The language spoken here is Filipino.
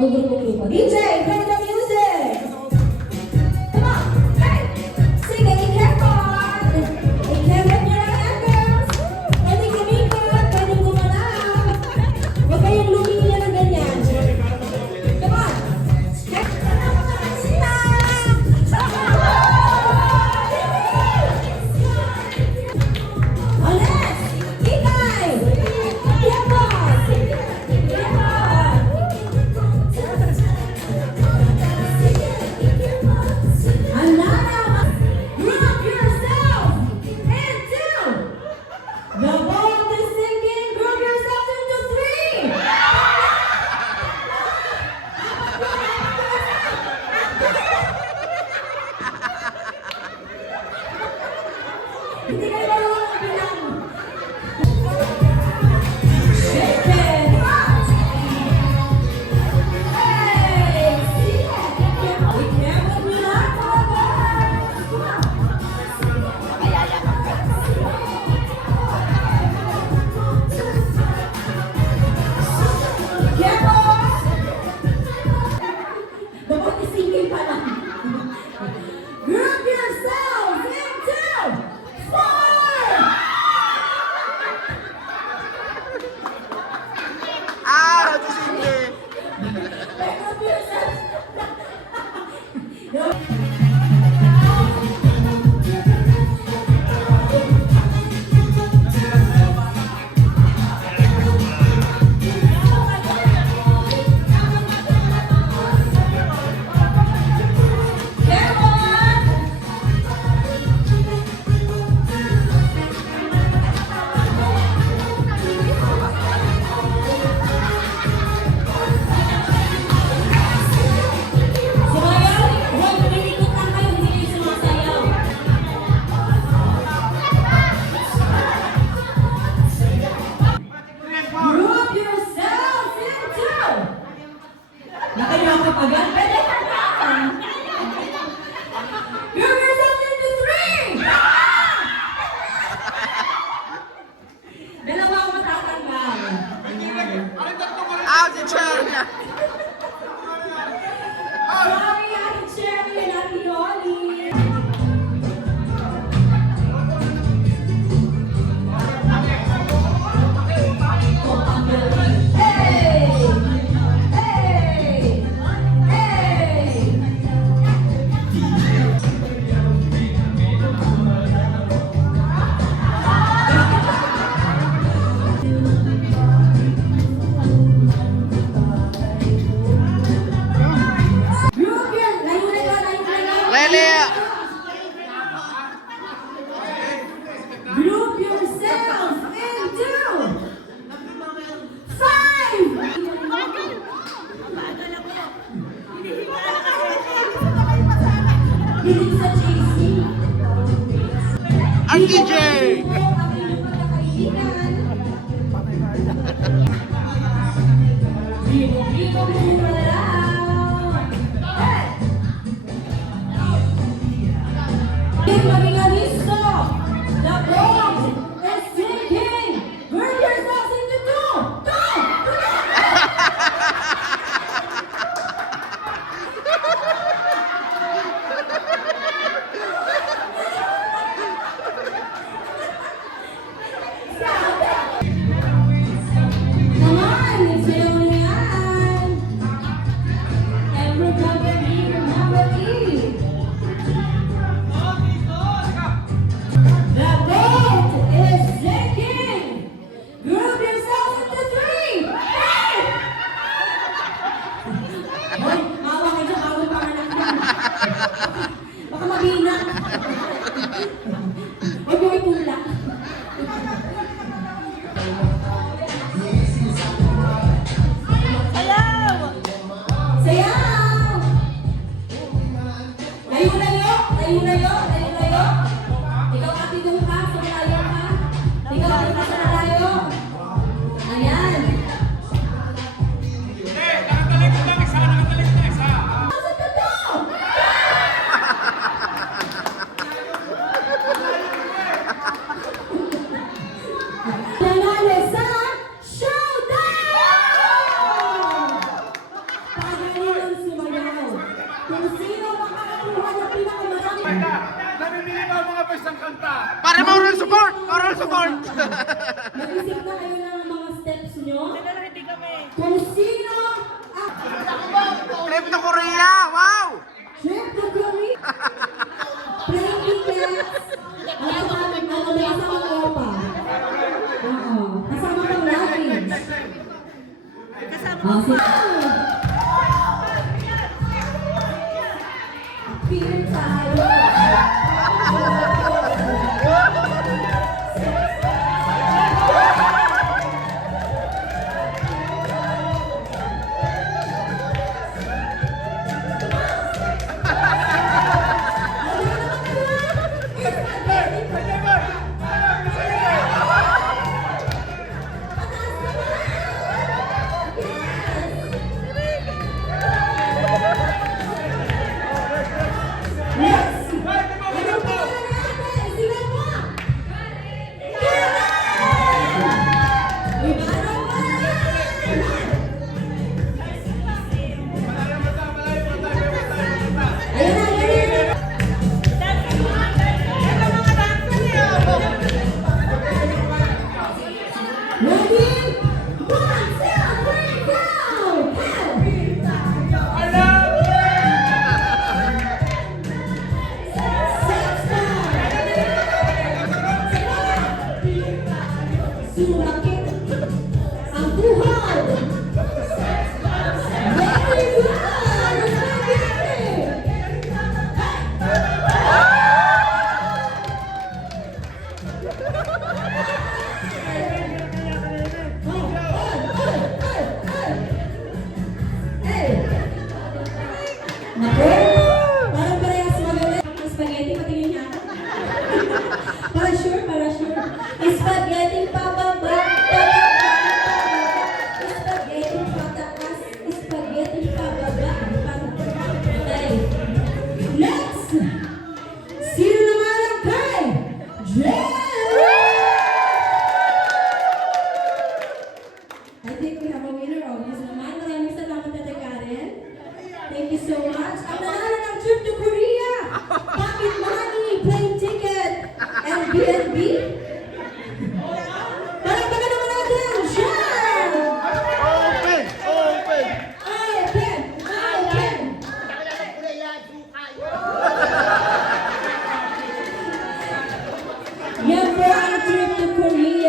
Magugrupo-grupo. DJ, play the music! Come on! Hey! Sing it in careful! In careful nyo lang yan, girls! Pwedeng kumikot, pwedeng gumalaw. Huwag kayong lumiya ng ganyan. Come on! Hindi kayo marunong bilang. Shake it! Hey! See it! We can't let me laugh over! Careful! Dapat isingin pa lang. Group yourselves into 4! Ah, sige. Group yourselves. Group yourselves into. Nakayakap agad. Pwede ka na. Group yourselves into 3. Dalawa ako matatanggal. Ah, si Cherry. Sorry, Ate Cherry and Ate Loli. Hey! Hey! Hey! Group yan! Layo. Lele. Group yourselves into 5! Hilig sa JC. Ang DJ. The boat is sinking! Group yourselves into 2! Come on, sayaw na yan! Everybody remember E! The boat is sinking! Group yourselves into 3! Hey! Hoy, mawa kayo dyan, bawal pa nga lang yan. Baka mahina. Huwag mo itulak. Sayaw! Layo. Ikaw ati doon ka, sa malayo ka. Ikaw ati ka sa malayo. Ayan. Sa totoo! Para moral support! Moral support! Mag-isip na kayo ng mga steps nyo. Kung sino ang Trip to Korea! Wow! trip to Korea. Playing tickets. At saka may kasamang opa. Oo. Kasama pang luggage. Kasama Appear tayo. Next! Ano pa natin? Sila mo! Ibaran pa! Ayan na, ayan na! Ready? 1, 2, 3, go! Sumakit ang buhay! Very good! Naku! Parang parehas magaling ang spaghetti, patingin niya. Para sure, para sure. Spaghetti pababa, spaghetti pataas, spaghetti pababa. Okay. Next! Sino naman ang kay? I think we have a winner of this naman. Maraming salamat, Ate Karen. Thank you so much. Ang nanalo ng trip to Korea, pocket money, plane ticket, and B&B. Palagpagan naman natin, Sean! Open! Open! Open! Open! Yan po ang trip to Korea.